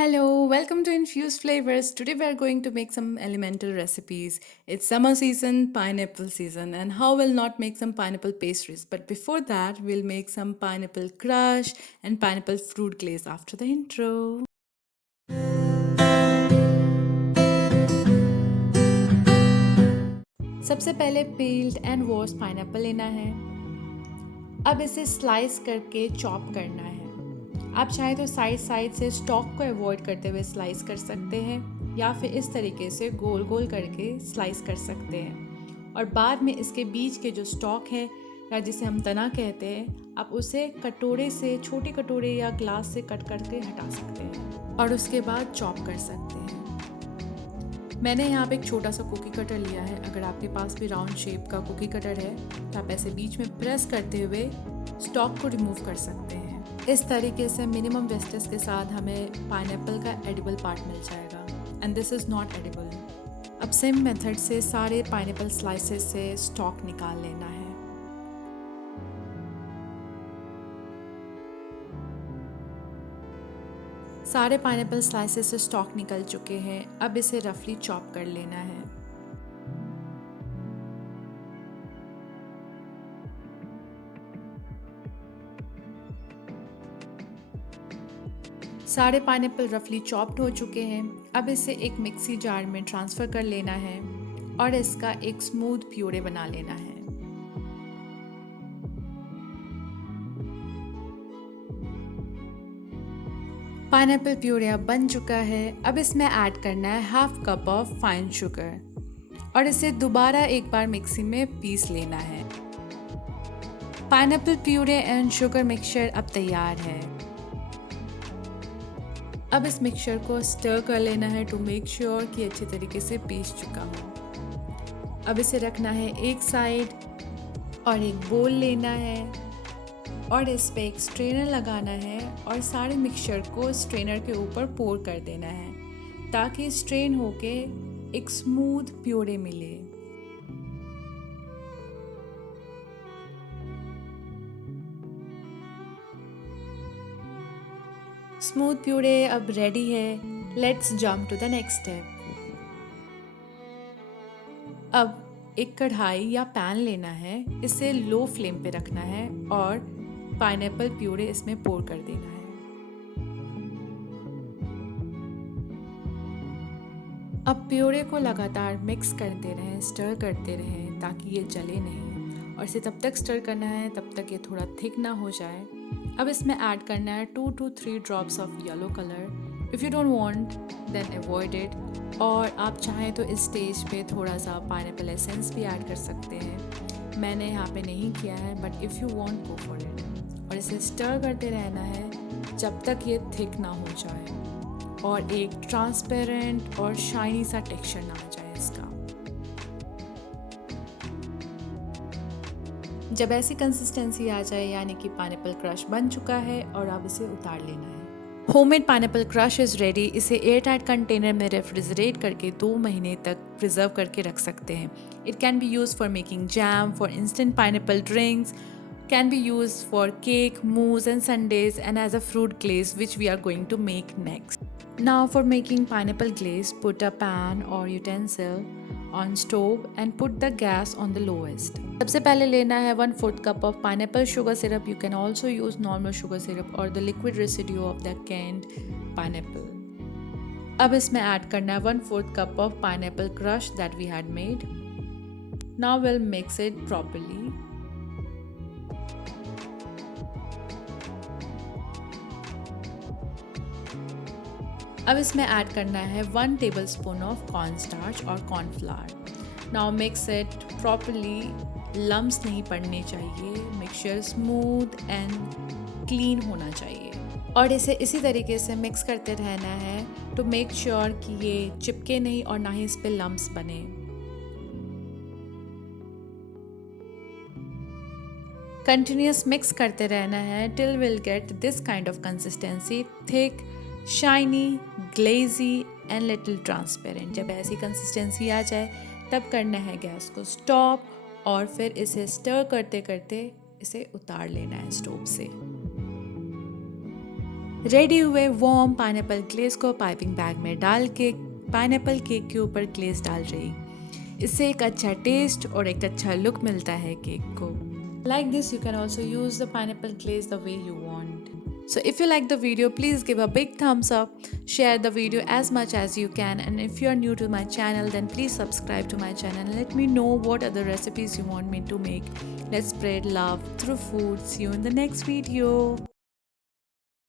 Hello, welcome to Infused Flavors. Today we are going to make some elemental recipes. It's summer season, pineapple season, and how will not make some pineapple pastries? But before that, we'll make some pineapple crush and pineapple fruit glaze after the intro. सबसे पहले peeled and wash pineapple लेना है। अब इसे slice करके chop करना है। आप चाहे तो साइड साइड से स्टॉक को अवॉइड करते हुए स्लाइस कर सकते हैं या फिर इस तरीके से गोल गोल करके स्लाइस कर सकते हैं और बाद में इसके बीच के जो स्टॉक है या जिसे हम तना कहते हैं आप उसे कटोरे से छोटे कटोरे या ग्लास से कट करके हटा सकते हैं और उसके बाद चॉप कर सकते हैं। मैंने यहाँ पे एक छोटा सा कुकी कटर लिया है। अगर आपके पास भी राउंड शेप का कुकी कटर है तो आप ऐसे बीच में प्रेस करते हुए स्टॉक को रिमूव कर सकते हैं। इस तरीके से मिनिमम वेस्टेज के साथ हमें पाइनएप्पल का एडिबल पार्ट मिल जाएगा and this is not edible. अब सेम मेथड से सारे पाइनएप्पल स्लाइसेस से स्टॉक निकाल लेना है। सारे पाइनएप्पल स्लाइसेस से स्टॉक निकल चुके हैं। अब इसे रफली चॉप कर लेना है। सारे पाइनएप्पल रफली चॉप्ड हो चुके हैं। अब इसे एक मिक्सी जार में ट्रांसफ़र कर लेना है और इसका एक स्मूथ प्यूरे बना लेना है। पाइनएप्पल प्यूरे अब बन चुका है। अब इसमें ऐड करना है half cup of fine sugar और इसे दोबारा एक बार मिक्सी में पीस लेना है। Pineapple puree and sugar mixture अब तैयार है। अब इस मिक्सचर को स्टर कर लेना है टू मेक श्योर कि अच्छे तरीके से पीस चुका हो। अब इसे रखना है एक साइड और एक बोल लेना है और इस पे एक स्ट्रेनर लगाना है और सारे मिक्सचर को स्ट्रेनर के ऊपर पोर कर देना है ताकि स्ट्रेन होके एक स्मूथ प्यूरे मिले। स्मूथ प्यूरे अब रेडी है। Let's jump to the next step. अब एक कढ़ाई या पैन लेना है, इसे लो फ्लेम पे रखना है और पाइनएप्पल प्यूरे इसमें पोर कर देना है। अब प्यूरे को लगातार मिक्स करते रहें, स्टर करते रहें ताकि ये जले नहीं और इसे तब तक स्टर करना है तब तक ये थोड़ा थिक ना हो जाए। अब इसमें ऐड करना है 2 to 3 drops of yellow colour. If you don't want then avoid it और आप चाहें तो इस स्टेज पे थोड़ा सा पाइनएप्पल एसेंस भी ऐड कर सकते हैं। मैंने यहाँ पे नहीं किया है but if you want go for it और इसे स्टर करते रहना है जब तक ये थिक ना हो जाए और एक ट्रांसपेरेंट और शाइनी सा टेक्सचर ना आ जाए इसका। जब ऐसी कंसिस्टेंसी आ जाए यानी कि पाइनएप्पल क्रश बन चुका है और अब इसे उतार लेना है। Homemade pineapple crush is ready. इसे एयर टाइट कंटेनर में रेफ्रिजरेट करके 2 महीने तक प्रिजर्व करके रख सकते हैं। It can be use for making jam, for instant pineapple drinks, can be used for cake, mousse and sundaes and as a fruit glaze which we are going to make next. Now for making pineapple glaze, put a pan or utensil on stove and put the gas on the lowest. सबसे पहले लेना है 1/4 cup of pineapple sugar syrup. You can also use normal sugar syrup or the liquid residue of the canned pineapple. अब इसमें add करना है 1/4 cup of pineapple crush that we had made. Now we'll mix it properly. अब इसमें add करना है 1 tablespoon of corn starch और cornflour. Now mix it properly. Lumps नहीं पड़ने चाहिए। मिक्सचर स्मूथ एंड क्लीन होना चाहिए और इसे इसी तरीके से मिक्स करते रहना है टू मेक श्योर कि ये चिपके नहीं और ना ही इस पे लम्स बने। कंटिन्यूस मिक्स करते रहना है till will get this kind of consistency, thick, shiny, Galeazzi and little transparent. जब ऐसी कंसिस्टेंसी आ जाए तब करना है गैस को स्टॉप और फिर इसे स्टर करते करते इसे उतार लेना है स्टोव से। रेडी हुए वार्म पाइनएप्पल ग्लेज को पाइपिंग बैग में डाल के पाइनएप्पल केक के ऊपर ग्लेज डाल रही। इससे एक अच्छा टेस्ट और एक अच्छा लुक मिलता है केक को। Like this, you can also use the pineapple glaze the way you want. So if you like the video, please give a big thumbs up, share the video as much as you can, and if you are new to my channel, then please subscribe to my channel and let me know what other recipes you want me to make. Let's spread love through food. See you in the next video.